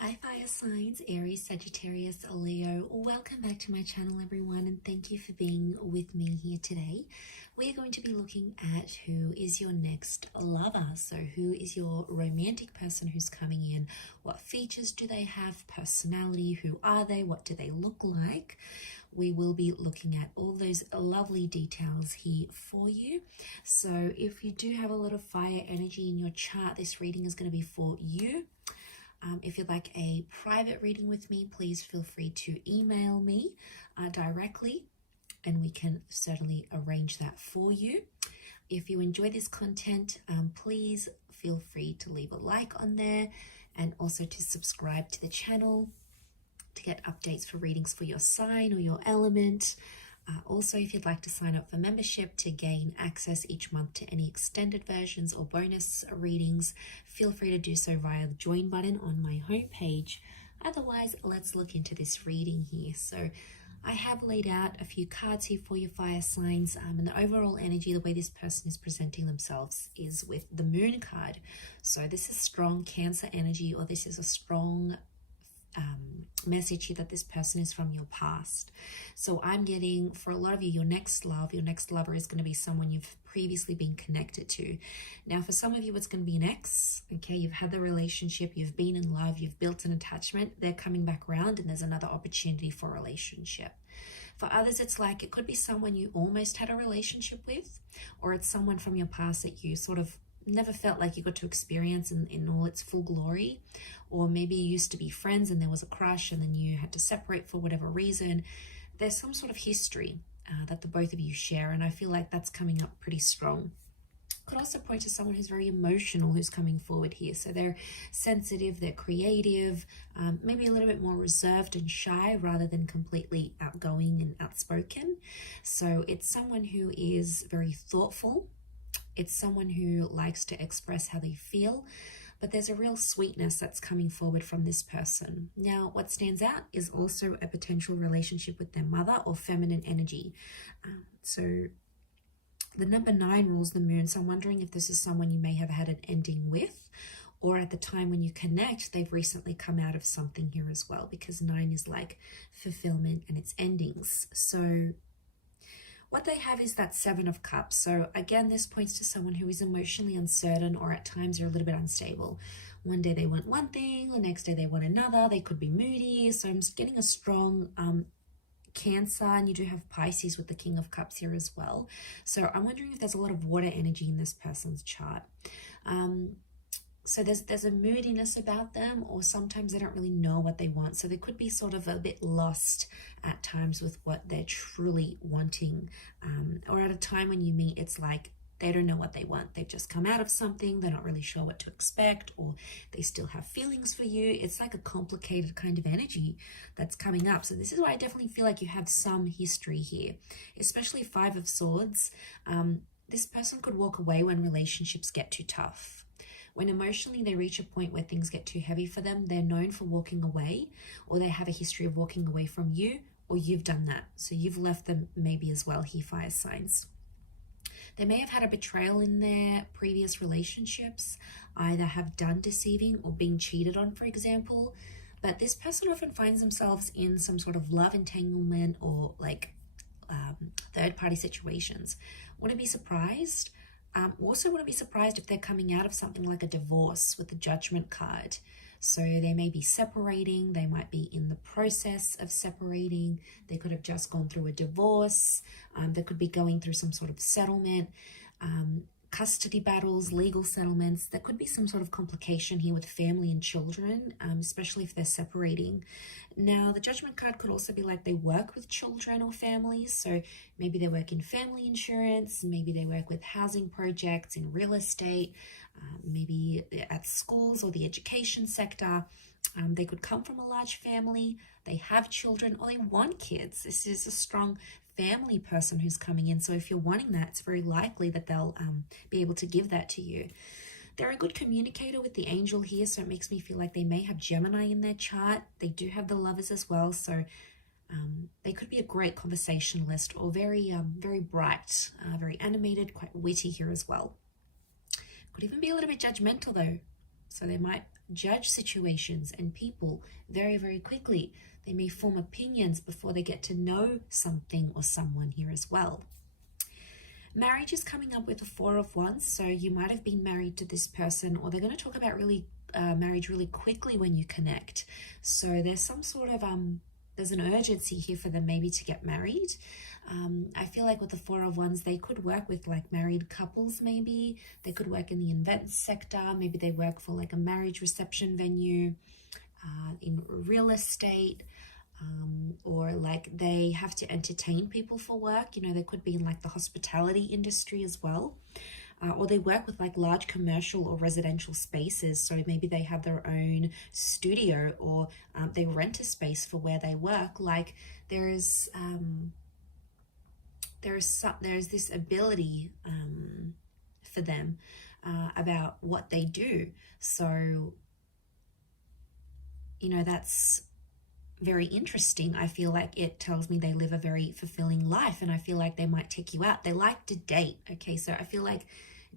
Hi fire signs, Aries, Sagittarius, Leo. Welcome back to my channel everyone, and thank you for being with me here today. We are going to be looking at who is your next lover. So who is your romantic person who's coming in? What features do they have? Personality, who are they? What do they look like? We will be looking at all those lovely details here for you. So if you do have a lot of fire energy in your chart, this reading is going to be for you. If you'd like a private reading with me, please feel free to email me directly, and we can certainly arrange that for you. If you enjoy this content, please feel free to leave a like on there and also to subscribe to the channel to get updates for readings for your sign or your element. Also, if you'd like to sign up for membership to gain access each month to any extended versions or bonus readings, feel free to do so via the join button on my homepage. Otherwise, let's look into this reading here. So I have laid out a few cards here for your fire signs, and the overall energy, the way this person is presenting themselves is with the moon card. So this is strong Cancer energy, or this is a strong message here that this person is from your past. So I'm getting, for a lot of you, your next lover is going to be someone you've previously been connected to. Now for some of you, it's going to be an ex. Okay, you've had the relationship, you've been in love, you've built an attachment, they're coming back around and there's another opportunity for a relationship. For others, it's like it could be someone you almost had a relationship with, or it's someone from your past that you sort of never felt like you got to experience in all its full glory. Or maybe you used to be friends and there was a crush and then you had to separate for whatever reason. There's some sort of history that the both of you share, and I feel like that's coming up pretty strong. Could also point to someone who's very emotional who's coming forward here. So they're sensitive, they're creative, maybe a little bit more reserved and shy rather than completely outgoing and outspoken. So it's someone who is very thoughtful. It's someone who likes to express how they feel, but there's a real sweetness that's coming forward from this person. Now, what stands out is also a potential relationship with their mother or feminine energy. So the number 9 rules the moon. So I'm wondering if this is someone you may have had an ending with, or at the time when you connect, they've recently come out of something here as well, because 9 is like fulfillment and it's endings. So what they have is that 7 of Cups. So again, this points to someone who is emotionally uncertain, or at times they're a little bit unstable. One day they want one thing, the next day they want another. They could be moody. So I'm getting a strong Cancer, and you do have Pisces with the King of Cups here as well. So I'm wondering if there's a lot of water energy in this person's chart. So there's a moodiness about them, or sometimes they don't really know what they want. So they could be sort of a bit lost at times with what they're truly wanting. Or at a time when you meet, it's like they don't know what they want. They've just come out of something. They're not really sure what to expect, or they still have feelings for you. It's like a complicated kind of energy that's coming up. So this is why I definitely feel like you have some history here, especially 5 of Swords. This person could walk away when relationships get too tough. When emotionally they reach a point where things get too heavy for them, they're known for walking away, or they have a history of walking away from you, or you've done that. So you've left them maybe as well here, fire signs. They may have had a betrayal in their previous relationships, either have done deceiving or being cheated on, for example. But this person often finds themselves in some sort of love entanglement or like third-party situations. Wouldn't be surprised. Also wouldn't be surprised if they're coming out of something like a divorce with the Judgment card. So they may be separating, they might be in the process of separating, they could have just gone through a divorce, they could be going through some sort of settlement, custody battles, legal settlements. There could be some sort of complication here with family and children, especially if they're separating. Now, the Judgment card could also be like they work with children or families. So maybe they work in family insurance, maybe they work with housing projects, in real estate, maybe at schools or the education sector. They could come from a large family, they have children, or they want kids. This is a strong family person who's coming in. So if you're wanting that, it's very likely that they'll be able to give that to you. They're a good communicator with the angel here, so it makes me feel like they may have Gemini in their chart. They do have the Lovers as well, so they could be a great conversationalist, or very bright, very animated, quite witty here as well. Could even be a little bit judgmental though. So they might judge situations and people very, very quickly. They may form opinions before they get to know something or someone here as well. Marriage is coming up with the Four of Wands, so you might have been married to this person, or they're going to talk about marriage really quickly when you connect. So there's some sort of there's an urgency here for them maybe to get married. I feel like with the Four of Wands, they could work with like married couples maybe. They could work in the events sector. Maybe they work for like a marriage reception venue, in real estate, or like they have to entertain people for work. You know, they could be in like the hospitality industry as well. Or they work with like large commercial or residential spaces. So maybe they have their own studio, or they rent a space for where they work. Like there's this ability for them about what they do. So, you know, that's very interesting. I feel like it tells me they live a very fulfilling life, and I feel like they might take you out. They like to date. Okay, so I feel like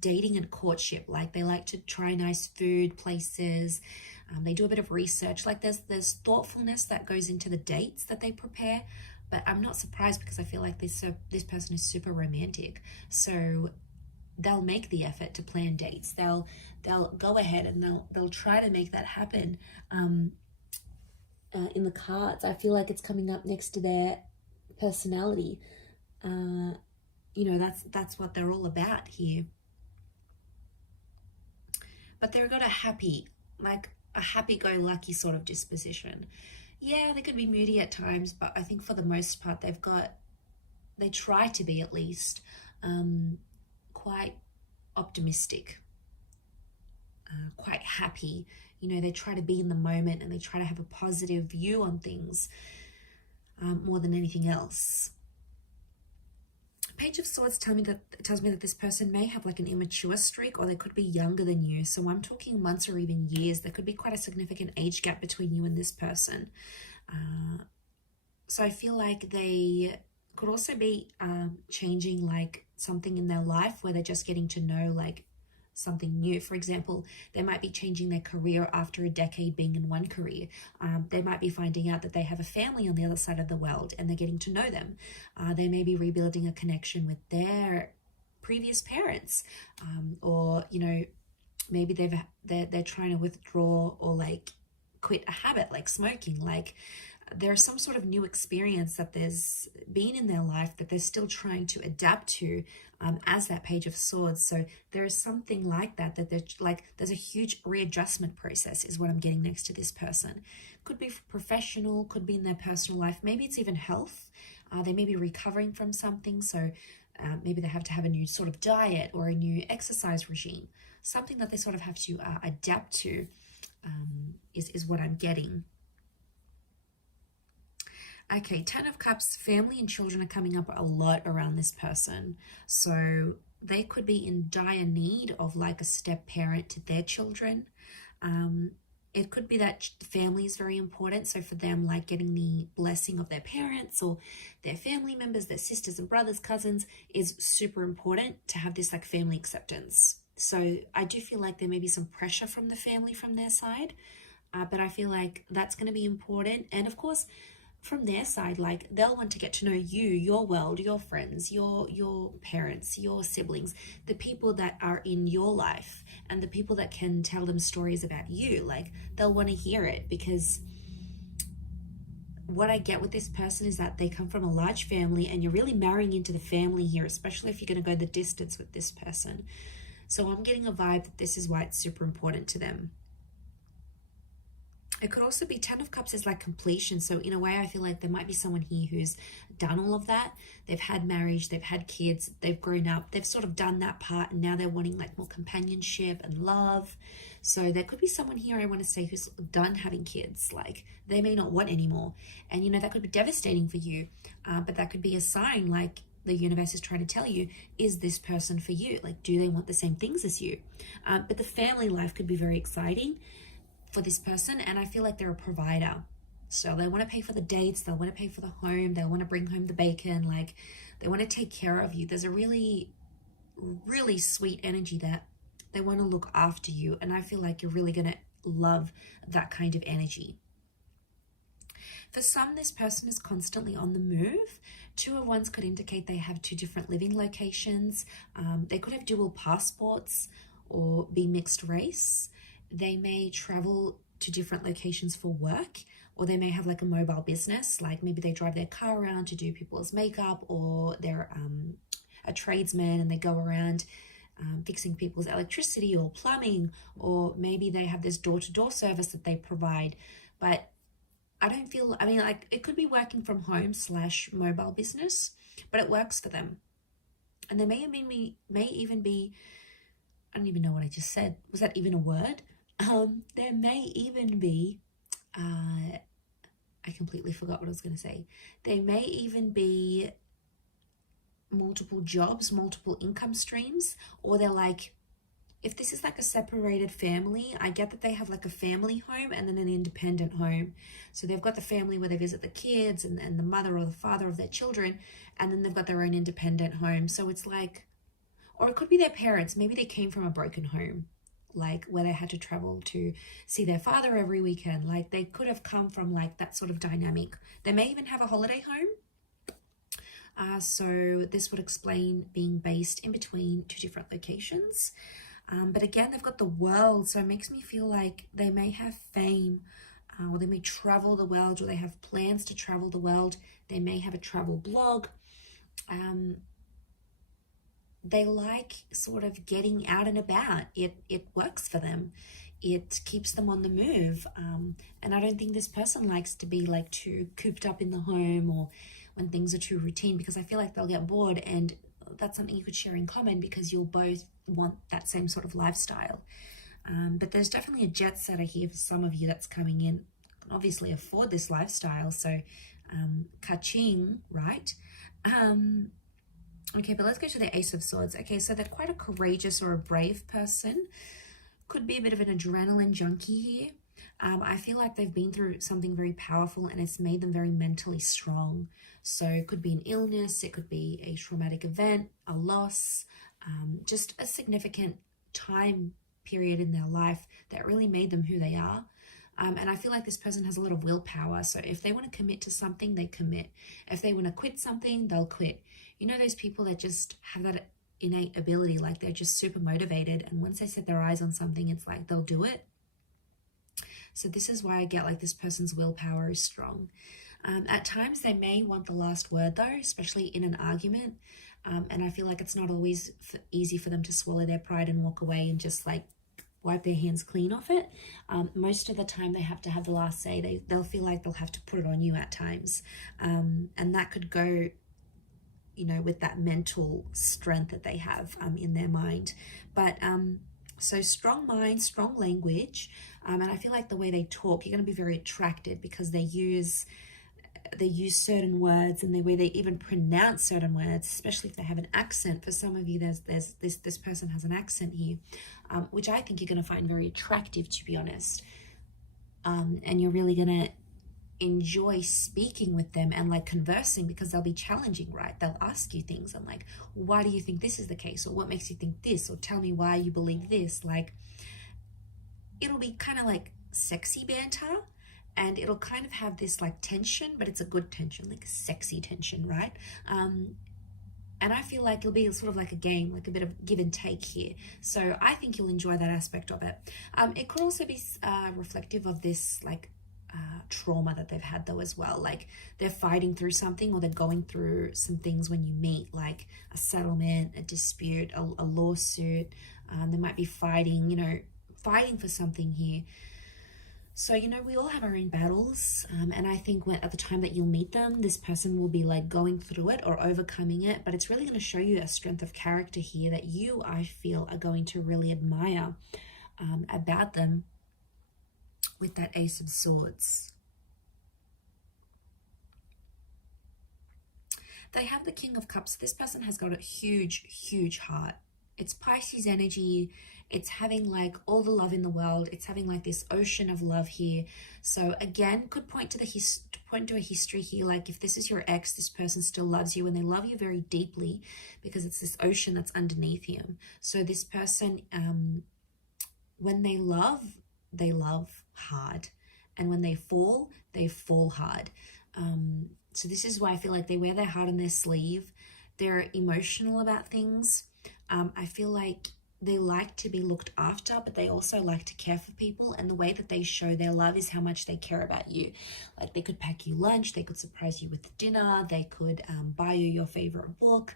dating and courtship, like they like to try nice food places. They do a bit of research. Like there's thoughtfulness that goes into the dates that they prepare. But I'm not surprised, because I feel like this person is super romantic. So they'll make the effort to plan dates. They'll go ahead and they'll try to make that happen. In the cards, I feel like it's coming up next to their personality. You know, that's what they're all about here. But they've got a happy-go-lucky sort of disposition. Yeah, they could be moody at times, but I think for the most part, they try to be at least quite optimistic, quite happy. You know, they try to be in the moment, and they try to have a positive view on things more than anything else. Page of Swords tells me that this person may have like an immature streak, or they could be younger than you. So I'm talking months or even years. There could be quite a significant age gap between you and this person. So I feel like they could also be changing like something in their life, where they're just getting to know like something new. For example, they might be changing their career after a decade being in one career. They might be finding out that they have a family on the other side of the world, and they're getting to know them. They may be rebuilding a connection with their previous parents, or you know, maybe they're trying to withdraw or like quit a habit like smoking. Like there's some sort of new experience that there's been in their life that they're still trying to adapt to, as that Page of Swords. So there is something like that there's a huge readjustment process is what I'm getting next to this person. Could be professional, could be in their personal life. Maybe it's even health. They may be recovering from something. So maybe they have to have a new sort of diet or a new exercise regime. Something that they sort of have to adapt to is what I'm getting. Okay, Ten of Cups, family and children are coming up a lot around this person. So they could be in dire need of like a step parent to their children. It could be that family is very important. So for them, like getting the blessing of their parents or their family members, their sisters and brothers, cousins, is super important to have this like family acceptance. So I do feel like there may be some pressure from the family from their side, but I feel like that's going to be important. And of course, from their side, like they'll want to get to know you, your world, your friends, your parents, your siblings, the people that are in your life, and the people that can tell them stories about you. Like they'll want to hear it, because what I get with this person is that they come from a large family, and you're really marrying into the family here, especially if you're going to go the distance with this person. So I'm getting a vibe that this is why it's super important to them. It could also be Ten of Cups is like completion. So in a way, I feel like there might be someone here who's done all of that. They've had marriage, they've had kids, they've grown up, they've sort of done that part, and now they're wanting like more companionship and love. So there could be someone here, I want to say, who's done having kids. Like they may not want anymore. And you know, that could be devastating for you. But that could be a sign, like the universe is trying to tell you, is this person for you? Like, do they want the same things as you? But the family life could be very exciting for this person, and I feel like they're a provider. So they want to pay for the dates, they want to pay for the home, they want to bring home the bacon, like they want to take care of you. There's a really, really sweet energy that They want to look after you. And I feel like you're really going to love that kind of energy. For some, this person is constantly on the move. 2 of Wands could indicate they have 2 different living locations. They could have dual passports or be mixed race. They may travel to different locations for work, or they may have like a mobile business, like maybe they drive their car around to do people's makeup, or they're a tradesman and they go around fixing people's electricity or plumbing, or maybe they have this door-to-door service that they provide. But I don't feel, I mean, like it could be working from home / mobile business, but it works for them. And there may even be, I don't even know what I just said. Was that even a word? There may even be, I completely forgot what I was going to say. There may even be multiple jobs, multiple income streams, or they're like, if this is like a separated family, I get that they have like a family home and then an independent home. So they've got the family where they visit the kids and the mother or the father of their children, and then they've got their own independent home. So it's like, or it could be their parents. Maybe they came from a broken home, like where they had to travel to see their father every weekend. Like they could have come from like that sort of dynamic. They may even have a holiday home. So this would explain being based in between 2 different locations. But again, they've got the world, so it makes me feel like they may have fame, or they may travel the world, or they have plans to travel the world. They may have a travel blog. They like sort of getting out and about. It works for them. It keeps them on the move. And I don't think this person likes to be like too cooped up in the home, or when things are too routine, because I feel like they'll get bored, and that's something you could share in common because you'll both want that same sort of lifestyle. But there's definitely a jet setter here for some of you that's coming in, can obviously afford this lifestyle. So ka-ching, right? Okay, but let's go to the Ace of Swords. Okay, so they're quite a courageous or a brave person. Could be a bit of an adrenaline junkie here. I feel like they've been through something very powerful and it's made them very mentally strong. So it could be an illness, it could be a traumatic event, a loss, just a significant time period in their life that really made them who they are. And I feel like this person has a lot of willpower. So if they want to commit to something, they commit. If they want to quit something, they'll quit. You know, those people that just have that innate ability, like they're just super motivated. And once they set their eyes on something, it's like they'll do it. So this is why I get like this person's willpower is strong. At times they may want the last word though, especially in an argument. And I feel like it's not always easy for them to swallow their pride and walk away and just like wipe their hands clean off it. Most of the time they have to have the last say. They'll feel like they'll have to put it on you at times. And that could go, you know, with that mental strength that they have in their mind. But so strong mind, strong language. And I feel like the way they talk, you're going to be very attracted because they use certain words, and the way they even pronounce certain words, especially if they have an accent. For some of you, this person has an accent here, which I think you're going to find very attractive, to be honest. And you're really going to enjoy speaking with them and like conversing, because they'll be challenging, right? They'll ask you things and like, why do you think this is the case? Or what makes you think this? Or tell me why you believe this. Like, it'll be kind of like sexy banter. And it'll kind of have this like tension, but it's a good tension, like a sexy tension, right? And I feel like it'll be sort of like a game, like a bit of give and take here. So I think you'll enjoy that aspect of it. It could also be reflective of this like trauma that they've had though as well. Like they're fighting through something, or they're going through some things when you meet, like a settlement, a dispute, a lawsuit. They might be fighting, you know, fighting for something here. So, you know, we all have our own battles, and I think at the time that you'll meet them, this person will be like going through it or overcoming it, but it's really going to show you a strength of character here that you, I feel, are going to really admire about them with that Ace of Swords. They have the King of Cups. This person has got a huge, huge heart. It's Pisces energy. It's having like all the love in the world. It's having like this ocean of love here. So again, could point to point to a history here. Like if this is your ex, this person still loves you and they love you very deeply because it's this ocean that's underneath him. So this person, when they love hard. And when they fall hard. So this is why I feel like they wear their heart on their sleeve. They're emotional about things. I feel like they like to be looked after, but they also like to care for people. And the way that they show their love is how much they care about you. Like they could pack you lunch, they could surprise you with dinner, they could buy you your favorite book.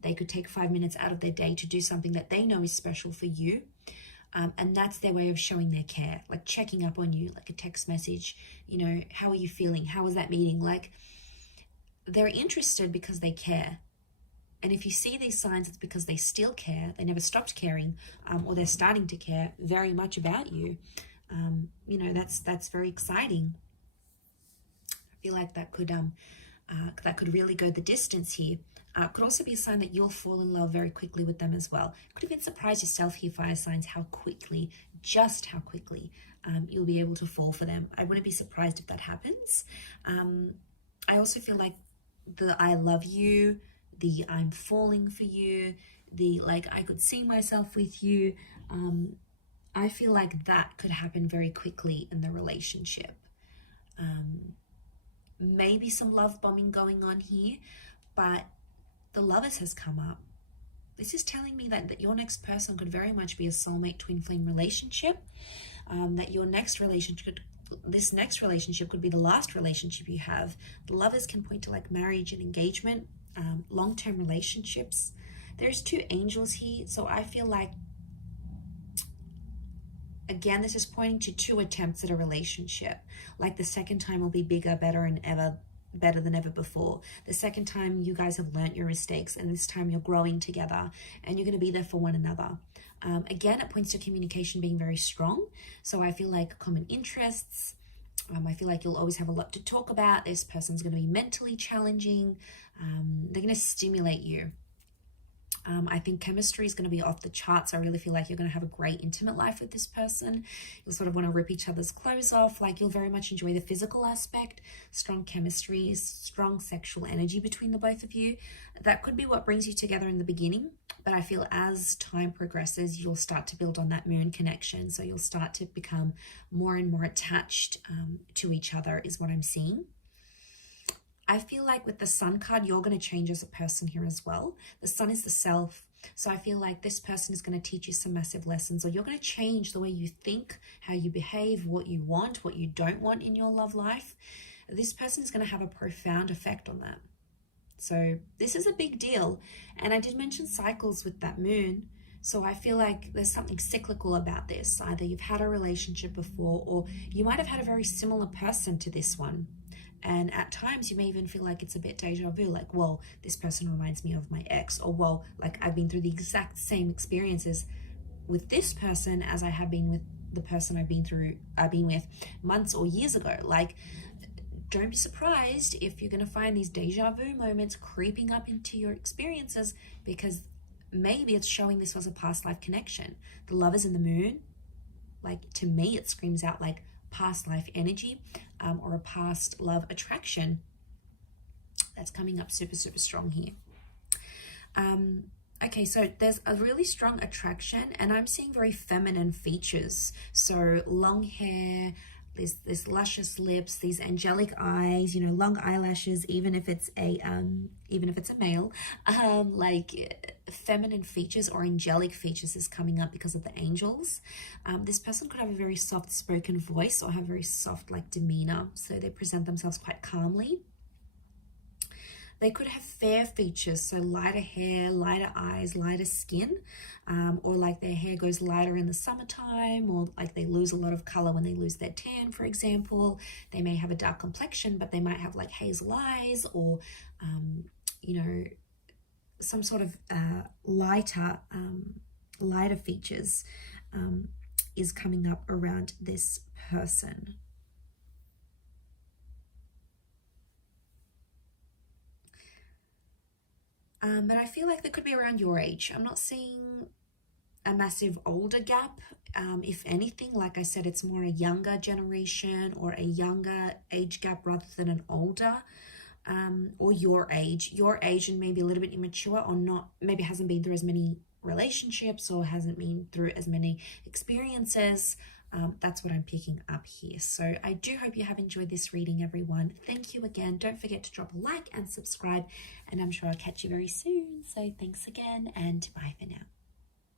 They could take 5 minutes out of their day to do something that they know is special for you. And that's their way of showing their care, like checking up on you, like a text message, you know, how are you feeling? How was that meeting? Like they're interested because they care. And if you see these signs, it's because they still care. They never stopped caring, or they're starting to care very much about you. You know, that's very exciting. I feel like that could really go the distance here. Could also be a sign that you'll fall in love very quickly with them as well. Could even surprise yourself here, fire signs, just how quickly you'll be able to fall for them. I wouldn't be surprised if that happens. I also feel like the I love you, the I'm falling for you, the like I could see myself with you. I feel like that could happen very quickly in the relationship. Maybe some love bombing going on here, but the Lovers has come up. This is telling me that your next person could very much be a soulmate twin flame relationship, that this next relationship could be the last relationship you have. The Lovers can point to like marriage and engagement, long-term relationships. There's 2 angels here, so I feel like, again, this is pointing to 2 attempts at a relationship. Like the second time will be bigger, better than ever before. The second time you guys have learnt your mistakes, and this time you're growing together and you're going to be there for one another. Again, it points to communication being very strong. So I feel like common interests. I feel like you'll always have a lot to talk about. This person's going to be mentally challenging. They're going to stimulate you. I think chemistry is going to be off the charts. I really feel like you're going to have a great intimate life with this person. You'll sort of want to rip each other's clothes off. Like you'll very much enjoy the physical aspect, strong chemistry, strong sexual energy between the both of you. That could be what brings you together in the beginning. But I feel as time progresses, you'll start to build on that moon connection. So you'll start to become more and more attached to each other is what I'm seeing. I feel like with the Sun card, you're going to change as a person here as well. The Sun is the self. So I feel like this person is going to teach you some massive lessons, or you're going to change the way you think, how you behave, what you want, what you don't want in your love life. This person is going to have a profound effect on that. So this is a big deal. And I did mention cycles with that moon. So I feel like there's something cyclical about this. Either you've had a relationship before, or you might have had a very similar person to this one. And at times you may even feel like it's a bit deja vu, like, whoa, this person reminds me of my ex, or whoa, like I've been through the exact same experiences with this person as I have been with the person I've been with months or years ago. Like, don't be surprised if you're going to find these deja vu moments creeping up into your experiences, because maybe it's showing this was a past life connection. The Lovers in the moon, like to me, it screams out like past life energy, or a past love attraction that's coming up super, super strong here. Okay, so there's a really strong attraction, and I'm seeing very feminine features. So long hair, this luscious lips, these angelic eyes, you know, long eyelashes, even if it's a male, like feminine features or angelic features is coming up because of the angels. This person could have a very soft spoken voice or have very soft like demeanor, so they present themselves quite calmly. They could have fair features, so lighter hair, lighter eyes, lighter skin, or like their hair goes lighter in the summertime, or like they lose a lot of color when they lose their tan, for example. They may have a dark complexion, but they might have like hazel eyes, or, you know, some sort of lighter features is coming up around this person. But I feel like they could be around your age. I'm not seeing a massive older gap. If anything, like I said, it's more a younger generation or a younger age gap rather than an older, or your age and maybe a little bit immature, or not, maybe hasn't been through as many relationships or hasn't been through as many experiences. That's what I'm picking up here. So I do hope you have enjoyed this reading, everyone. Thank you again. Don't forget to drop a like and subscribe, and I'm sure I'll catch you very soon. So thanks again, and bye for now.